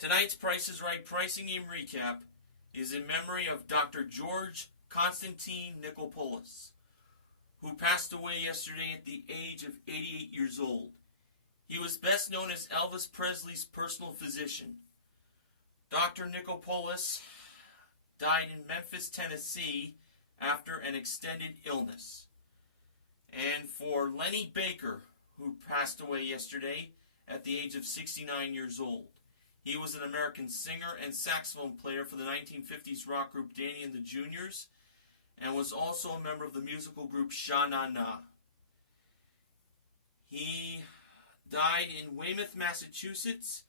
Tonight's Price is Right pricing game recap is in memory of Dr. George Constantine Nikolopoulos, who passed away yesterday at the age of 88 years old. He was best known as Elvis Presley's personal physician. Dr. Nikolopoulos died in Memphis, Tennessee after an extended illness. And for Lenny Baker, who passed away yesterday at the age of 69 years old. He was an American singer and saxophone player for the 1950s rock group Danny and the Juniors, and was also a member of the musical group Sha Na Na. He died in Weymouth, Massachusetts,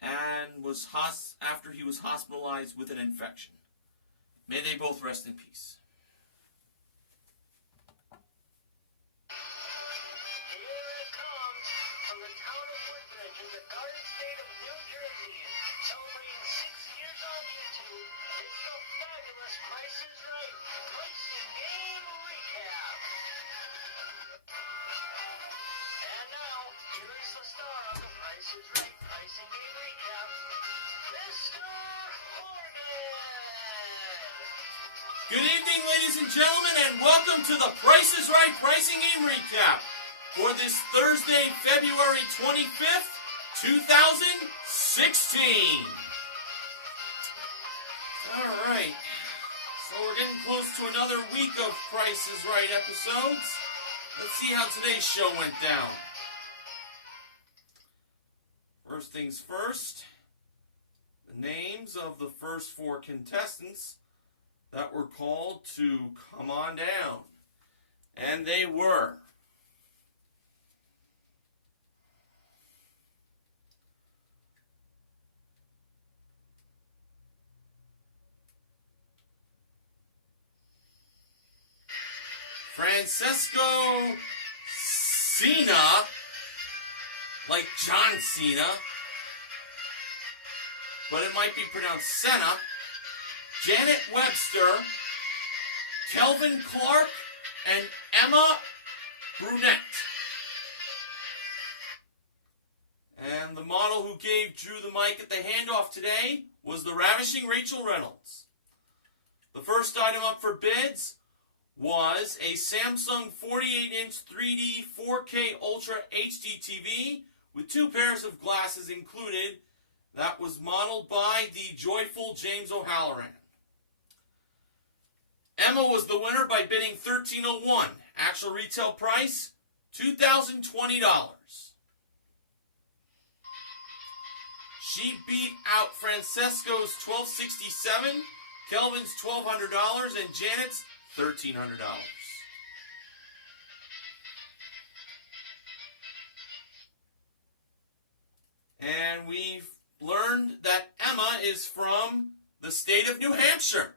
and was after he was hospitalized with an infection. May they both rest in peace. Good evening, ladies and gentlemen, and welcome to the Price is Right Pricing Game Recap for this Thursday, February 25th, 2016. All right, so we're getting close to another week of Price is Right episodes. Let's see how today's show went down. First things first, the names of the first four contestants that were called to come on down. And they were Francesco Cena, like John Cena, but it might be pronounced Senna. Janet Webster, Kelvin Clark, and Emma Brunette. And the model who gave Drew the mic at the handoff today was the ravishing Rachel Reynolds. The first item up for bids was a Samsung 48-inch 3D 4K Ultra HD TV with two pairs of glasses included. That was modeled by the joyful James O'Halloran. Emma was the winner by bidding $1,301. Actual retail price, $2,020. She beat out Francesco's $1,267, Kelvin's $1,200, and Janet's $1,300. And we've learned that Emma is from the state of New Hampshire.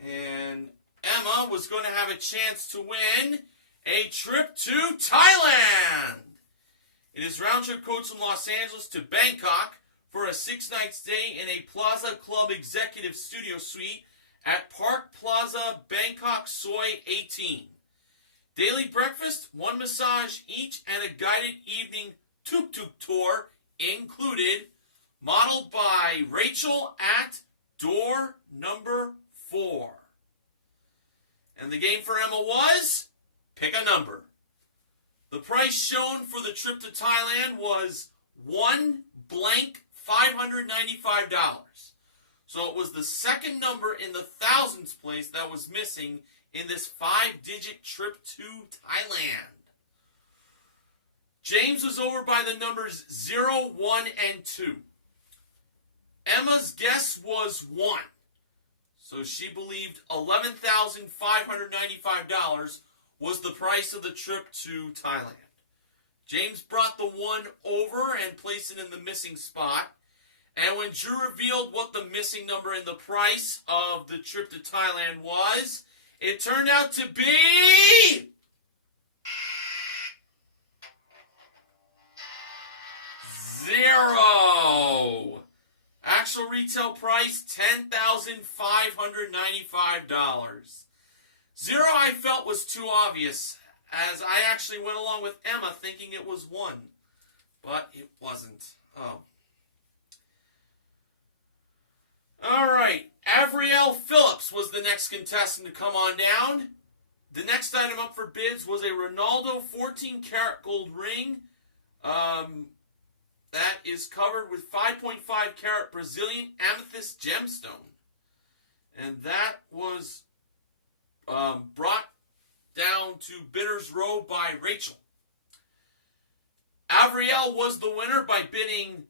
And Emma was going to have a chance to win a trip to Thailand. It is round-trip coach from Los Angeles to Bangkok for a 6-night stay in a Plaza Club executive studio suite at Park Plaza, Bangkok, Soi 18. Daily breakfast, one massage each, and a guided evening tuk-tuk tour included, modeled by Rachel at door number 4. And the game for Emma was pick a number. The price shown for the trip to Thailand was $1,595. So it was the second number in the thousands place that was missing in this 5-digit trip to Thailand. James was over by the numbers 0, 1, and 2. Emma's guess was 1. So she believed $11,595 was the price of the trip to Thailand. James brought the 1 over and placed it in the missing spot. And when Drew revealed what the missing number in the price of the trip to Thailand was, it turned out to be $0. Actual retail price, $10,595. 0 I felt was too obvious, as I actually went along with Emma thinking it was 1. But it wasn't. Oh, All right, Avriel Phillips was the next contestant to come on down. The next item up for bids was a Ronaldo 14-karat gold ring. That is covered with 5.5-karat Brazilian amethyst gemstone. And that was brought down to Bidders Row by Rachel. Avriel was the winner by bidding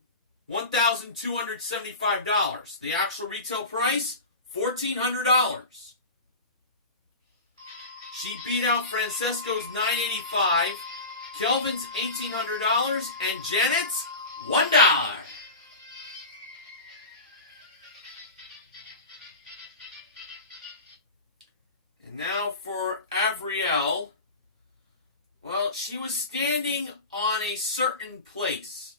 $1,275. The actual retail price, $1,400. She beat out Francesco's $985, Kelvin's $1,800, and Janet's $1. And now for Avriel. Well, she was standing on a certain place.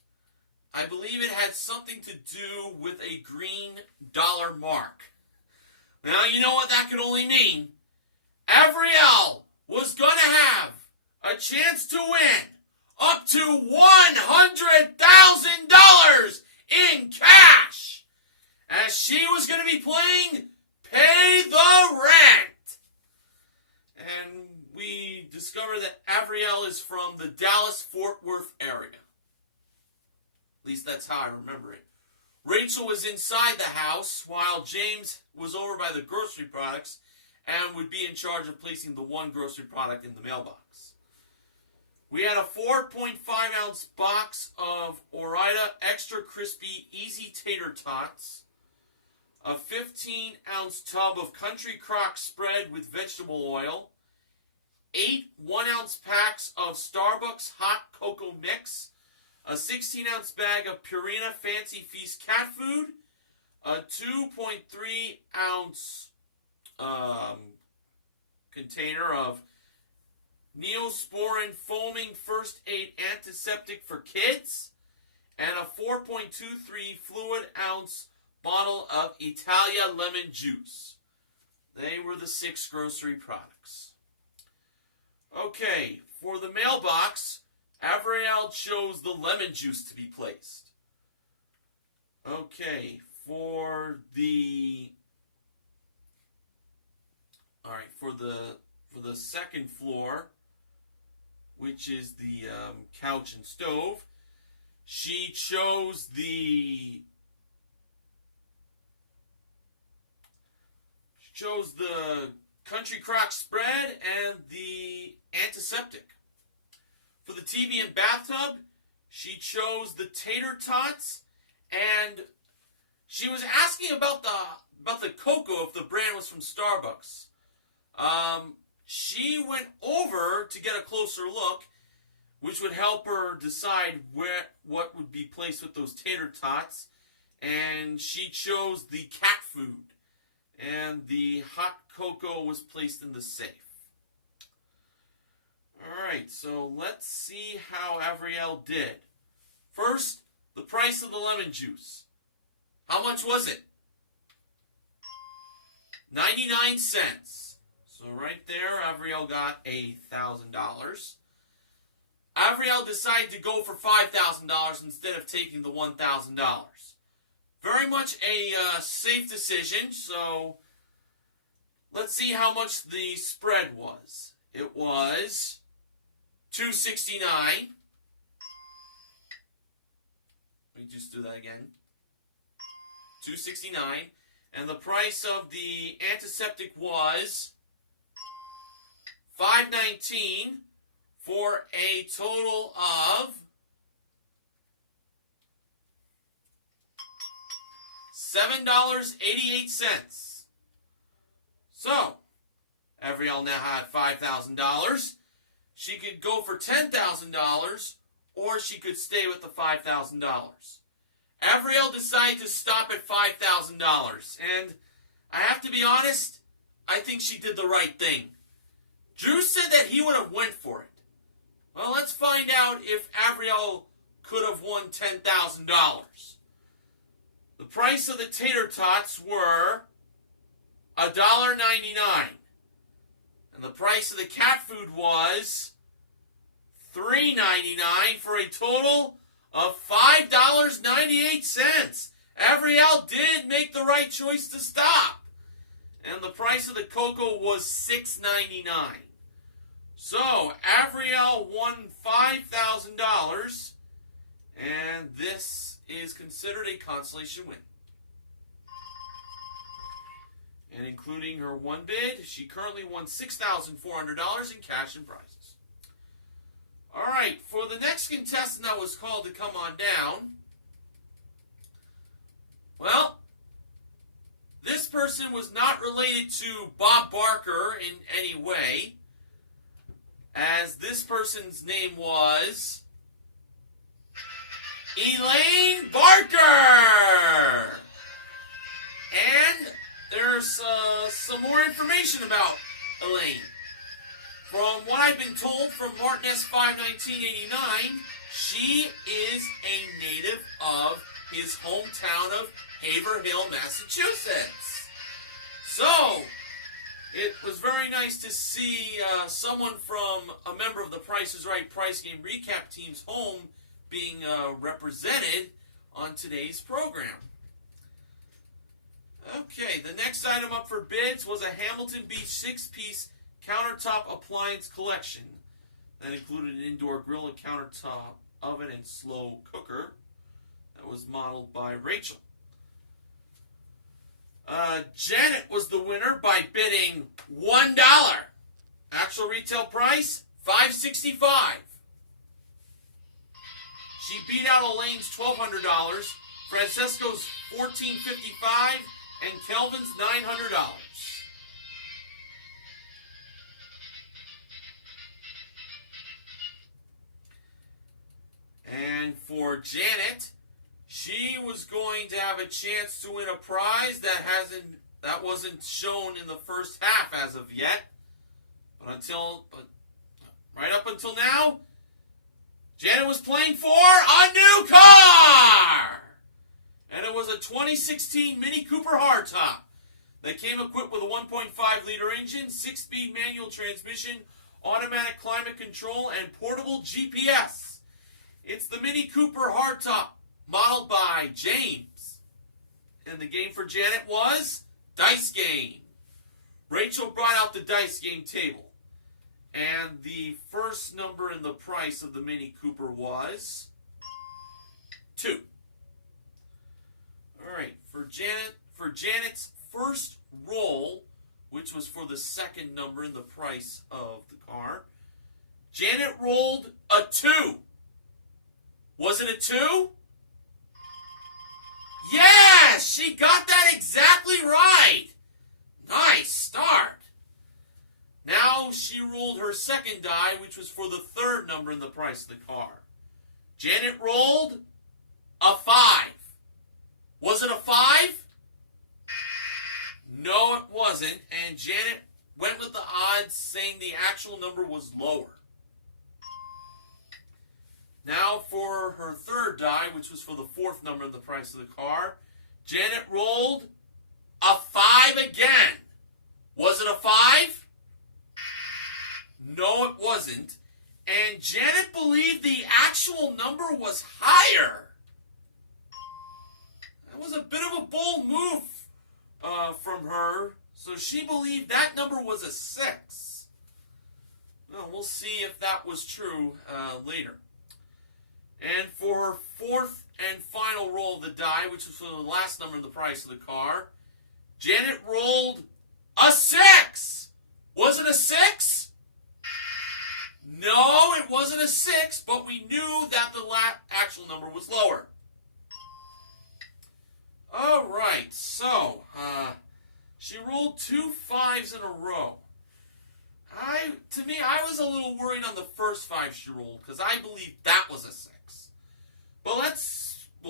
I believe it had something to do with a green dollar mark. Now, you know what that could only mean. Avriel was going to have a chance to win up to $100,000 in cash, as she was going to be playing Pay the Rent. And we discovered that Avriel is from the Dallas-Fort Worth area. At least that's how I remember it. Rachel was inside the house while James was over by the grocery products and would be in charge of placing the one grocery product in the mailbox. We had a 4.5-ounce box of Ore-Ida Extra Crispy Easy Tater Tots, a 15-ounce tub of Country Crock spread with vegetable oil, 8 1-ounce packs of Starbucks Hot Cocoa Mix, a 16-ounce bag of Purina Fancy Feast cat food, a 2.3-ounce container of Neosporin Foaming First Aid Antiseptic for Kids, and a 4.23 fluid-ounce bottle of Italia Lemon Juice. They were the 6 grocery products. Okay, for the mailbox, Avriel chose the lemon juice to be placed. Okay, for the second floor, which is the couch and stove, she chose the Country Crock spread and the antiseptic. For the TV and bathtub, she chose the tater tots, and she was asking about the cocoa if the brand was from Starbucks. She went over to get a closer look, which would help her decide what would be placed with those tater tots, and she chose the cat food, and the hot cocoa was placed in the safe. Alright, so let's see how Avriel did. First, the price of the lemon juice. How much was it? 99 cents. So right there, Avriel got $1,000. Avriel decided to go for $5,000 instead of taking the $1,000. Very much a safe decision, so let's see how much the spread was. It was $2.69. Let me just do that again. $2.69. And the price of the antiseptic was $5.19 for a total of $7.88. So, Avriel now had $5,000. She could go for $10,000, or she could stay with the $5,000. Avriel decided to stop at $5,000, and I have to be honest, I think she did the right thing. Drew said that he would have went for it. Well, let's find out if Avriel could have won $10,000. The price of the tater tots were $1.99. And the price of the cat food was $3.99 for a total of $5.98. Haverhill did make the right choice to stop. And the price of the cocoa was $6.99. So, Haverhill won $5,000. And this is considered a consolation win. And including her one bid, she currently won $6,400 in cash and prizes. All right, for the next contestant that was called to come on down, well, this person was not related to Bob Barker in any way, as this person's name was Elaine Barker. And there's some more information about Elaine. From what I've been told from Martin S5-1989, she is a native of his hometown of Haverhill, Massachusetts. So, it was very nice to see someone from a member of the Price is Right Price Game Recap team's home being represented on today's program. Okay, the next item up for bids was a Hamilton Beach 6-piece countertop appliance collection. That included an indoor grill, a countertop oven, and slow cooker. That was modeled by Rachel. Janet was the winner by bidding $1. Actual retail price, $5.65. She beat out Elaine's $1,200, Francesco's $14.55, and Kelvin's $900. And for Janet, she was going to have a chance to win a prize that wasn't shown in the first half as of yet. But right up until now, Janet was playing for a new car! And it was a 2016 Mini Cooper hardtop that came equipped with a 1.5-liter engine, 6-speed manual transmission, automatic climate control, and portable GPS. It's the Mini Cooper hardtop, modeled by James. And the game for Janet was Dice Game. Rachel brought out the Dice Game table. And the first number in the price of the Mini Cooper was 2. Alright, for Janet's first roll, which was for the second number in the price of the car, Janet rolled a 2. Was it a 2? Yes! She got that exactly right! Nice start! Now she rolled her second die, which was for the third number in the price of the car. Janet rolled a 5. Was it a 5? No, it wasn't, and Janet went with the odds, saying the actual number was lower. Now for her third die, which was for the fourth number in the price of the car, Janet rolled a 5 again. Was it a 5? No, it wasn't. And Janet believed the actual number was higher. That was a bit of a bold move from her. So she believed that number was a 6. Well, we'll see if that was true later. And for her fourth and final roll of the die, which was for the last number in the price of the car, Janet rolled a 6. Was it a 6? No, it wasn't a 6, but we knew that the actual number was lower. All right, so she rolled 2 5s in a row. To me, I was a little worried on the first 5 she rolled because I believed that was a 6. But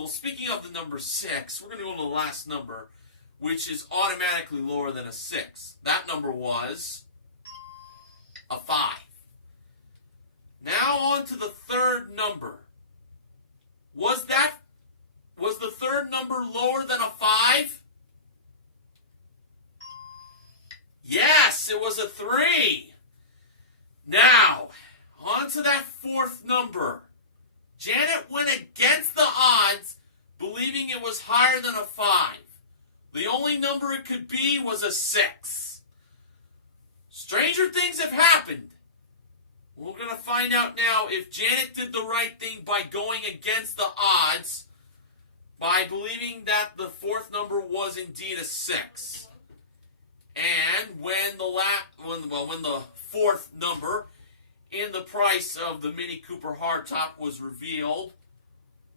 speaking of the number 6, we're going to go to the last number, which is automatically lower than a 6. That number was a 5. Now on to the third number. Was the third number lower than a 5? Yes, it was a 3. Now, on to that fourth number. Janet went against the odds, believing it was was higher than a 5. The only number it could be was a 6. Stranger things have happened. We're going to find out now if Janet did the right thing by going against the odds, by believing that the fourth number was indeed a 6. And when the fourth number in the price of the Mini Cooper hardtop was revealed,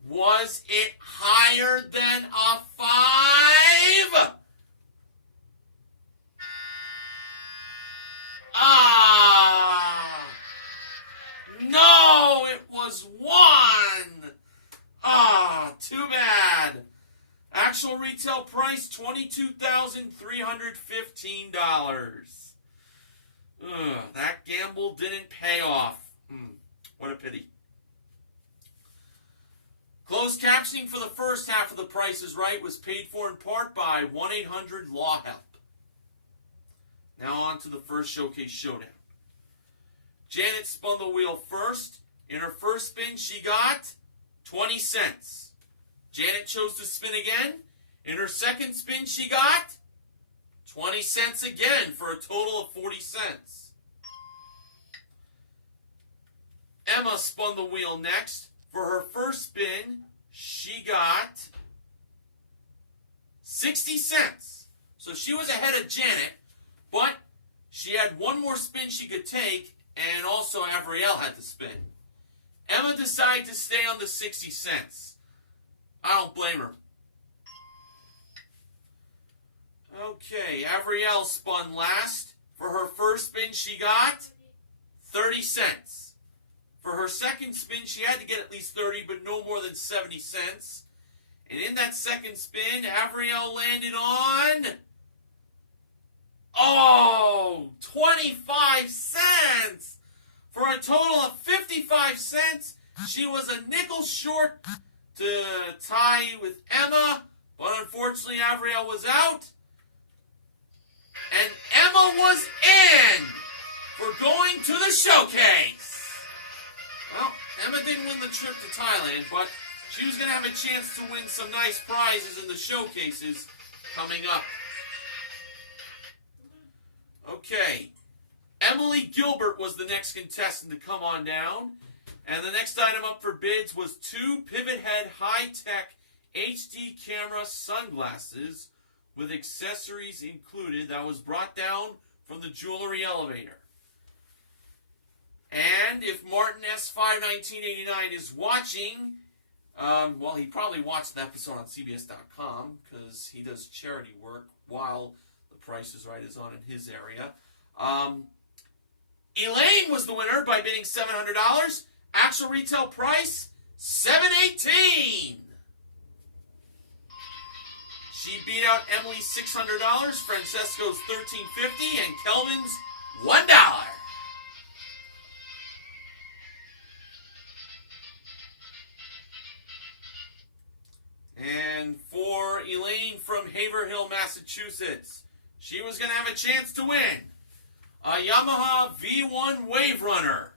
was it higher than a 5? No, it was 1. Too bad. Actual retail price, $22,315. That gamble didn't pay off. What a pity. Closed captioning for the first half of The Price is Right was paid for in part by 1-800-LAW-HELP. Now on to the first showcase showdown. Janet spun the wheel first. In her first spin, she got 20 cents. Janet chose to spin again. In her second spin, she got 20 cents again for a total of 40 cents. Emma spun the wheel next. For her first spin, she got 60 cents. So she was ahead of Janet, but she had one more spin she could take, and also Haverhill had to spin. Emma decided to stay on the 60 cents. I don't blame her. Okay, Haverhill spun last. For her first spin, she got 30 cents. For her second spin, she had to get at least 30, but no more than 70 cents. And in that second spin, Haverhill landed on 25 cents. For a total of 55 cents, she was a nickel short to tie with Emma, but unfortunately Haverhill was out. And Emma was in for going to the showcase. Well, Emma didn't win the trip to Thailand, but she was going to have a chance to win some nice prizes in the showcases coming up. Okay, Emily Gilbert was the next contestant to come on down. And the next item up for bids was 2 pivot head high-tech HD camera sunglasses with accessories included that was brought down from the jewelry elevator. And if Martin S51989 is watching, well, he probably watched the episode on CBS.com because he does charity work while The Price is Right is on in his area. Elaine was the winner by bidding $700. Actual retail price, $718. She beat out Emily's $600, Francesco's $13.50, and Kelvin's $1. And for Elaine from Haverhill, Massachusetts, she was going to have a chance to win a Yamaha V1 Wave Runner.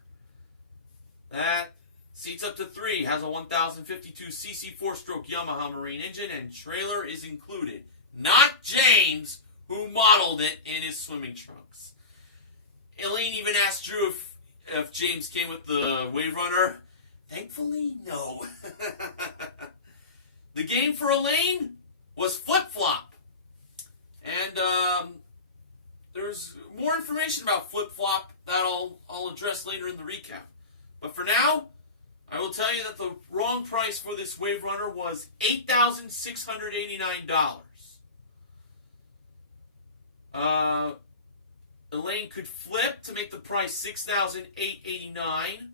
That seats up to 3, has a 1052cc 4-stroke Yamaha Marine engine, and trailer is included. Not James, who modeled it in his swimming trunks. Elaine even asked Drew if James came with the Wave Runner. Thankfully, no. The game for Elaine was Flip Flop. And there's more information about Flip Flop that I'll address later in the recap. But for now, I will tell you that the wrong price for this Wave Runner was $8,689. Elaine could flip to make the price $6,889,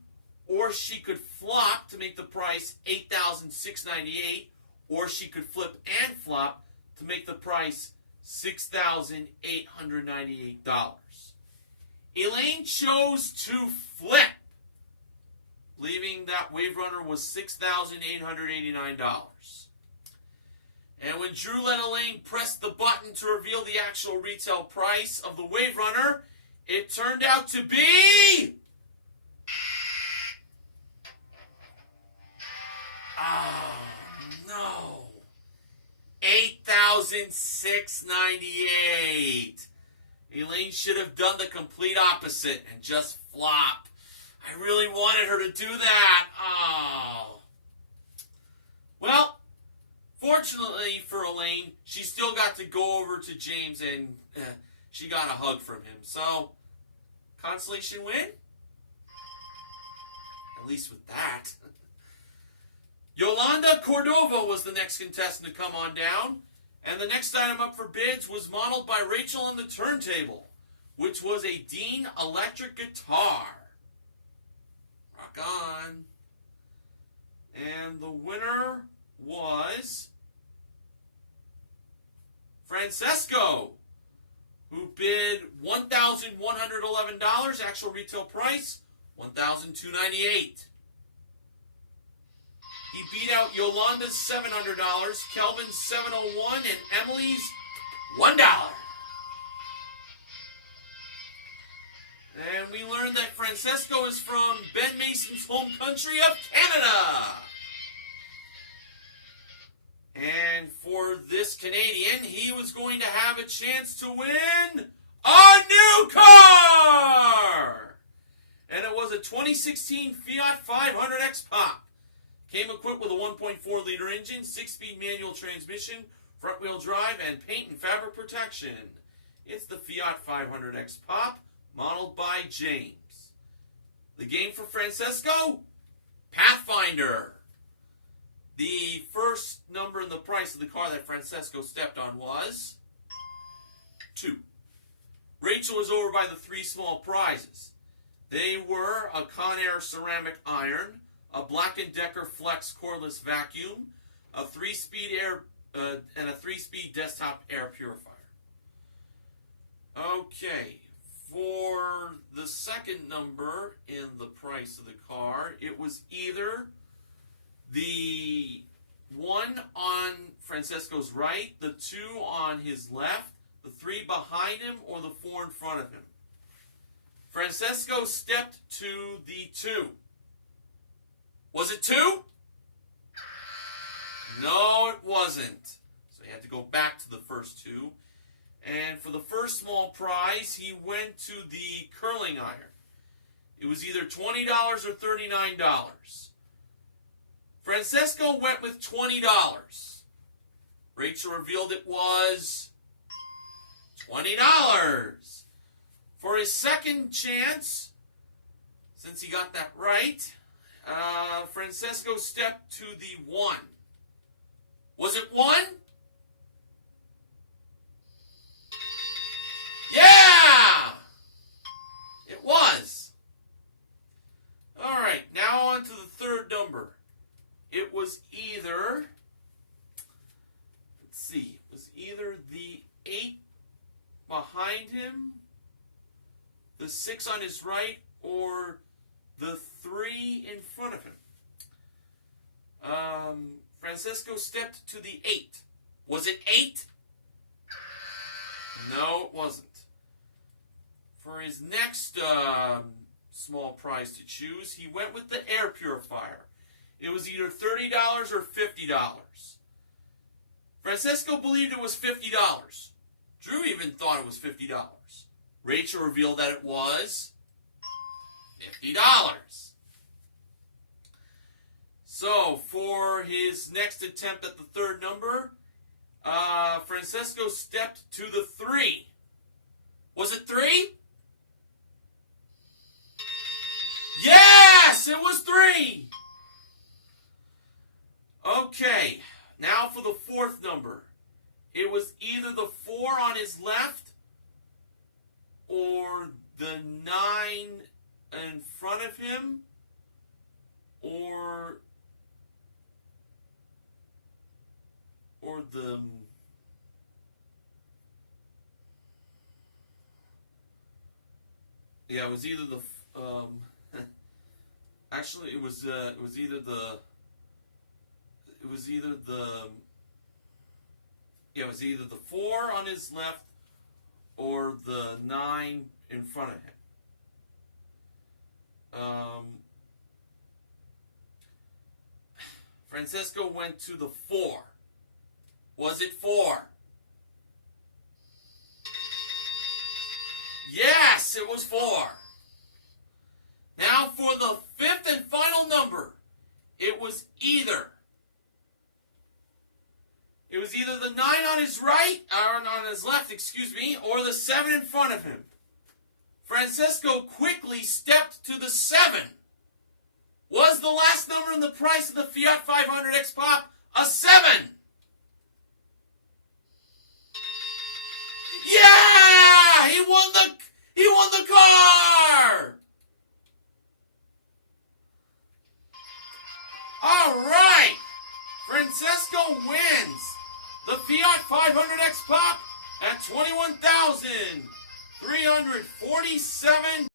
or she could flop to make the price $8,698, or she could flip and flop to make the price $6,898. Elaine chose to flip, believing that Wave Runner was $6,889. And when Drew let Elaine press the button to reveal the actual retail price of the Wave Runner, it turned out to be... no. 1,698. Elaine should have done the complete opposite and just flop. I really wanted her to do that. Oh. Well, fortunately for Elaine, she still got to go over to James and she got a hug from him. So, consolation win? At least with that. Yolanda Cordova was the next contestant to come on down. And the next item up for bids was modeled by Rachel on the turntable, which was a Dean electric guitar. Rock on. And the winner was Francesco, who bid $1,111. Actual retail price, $1,298. He beat out Yolanda's $700, Kelvin's $701, and Emily's $1. And we learned that Francesco is from Ben Mason's home country of Canada. And for this Canadian, he was going to have a chance to win a new car! And it was a 2016 Fiat 500X Pop. Came equipped with a 1.4-liter engine, 6-speed manual transmission, front-wheel drive, and paint and fabric protection. It's the Fiat 500X Pop, modeled by James. The game for Francesco? Pathfinder. The first number in the price of the car that Francesco stepped on was 2. Rachel was over by the 3 small prizes. They were a Conair ceramic iron, a Black & Decker Flex cordless vacuum, a 3-speed air and a 3-speed desktop air purifier. Okay, for the second number in the price of the car, it was either the 1 on Francesco's right, the 2 on his left, the 3 behind him, or the 4 in front of him. Francesco stepped to the 2. Was it 2? No, it wasn't. So he had to go back to the first 2. And for the first small prize, he went to the curling iron. It was either $20 or $39. Francesco went with $20. Rachel revealed it was $20. For his second chance, since he got that right, Francesco stepped to the 1. Was it 1? Yeah! It was. All right, now on to the third number. It was either, let's see, it was either the 8 behind him, the 6 on his right, or the 3 in front of him. Francesco stepped to the 8. Was it 8? No, it wasn't. For his next small prize to choose, he went with the air purifier. It was either $30 or $50. Francesco believed it was $50. Drew even thought it was $50. Rachel revealed that it was $50. So, for his next attempt at the third number, Francesco stepped to the 3. Was it 3? Yes, it was 3. Okay, now for the fourth number. It was either the 4 on his left or the 9 in front of him, or the it was either the actually it was either the 4 on his left or the 9 in front of him. Francesco went to the 4. Was it 4? Yes, it was 4. Now for the 5th and final number. It was either the 9 on his right, or on his left, excuse me, or the 7 in front of him. Francesco quickly stepped to the 7. Was the last number in the price of the Fiat 500 X-Pop a 7? Yeah! He won the car! All right. Francesco wins the Fiat 500 X-Pop at $21,347.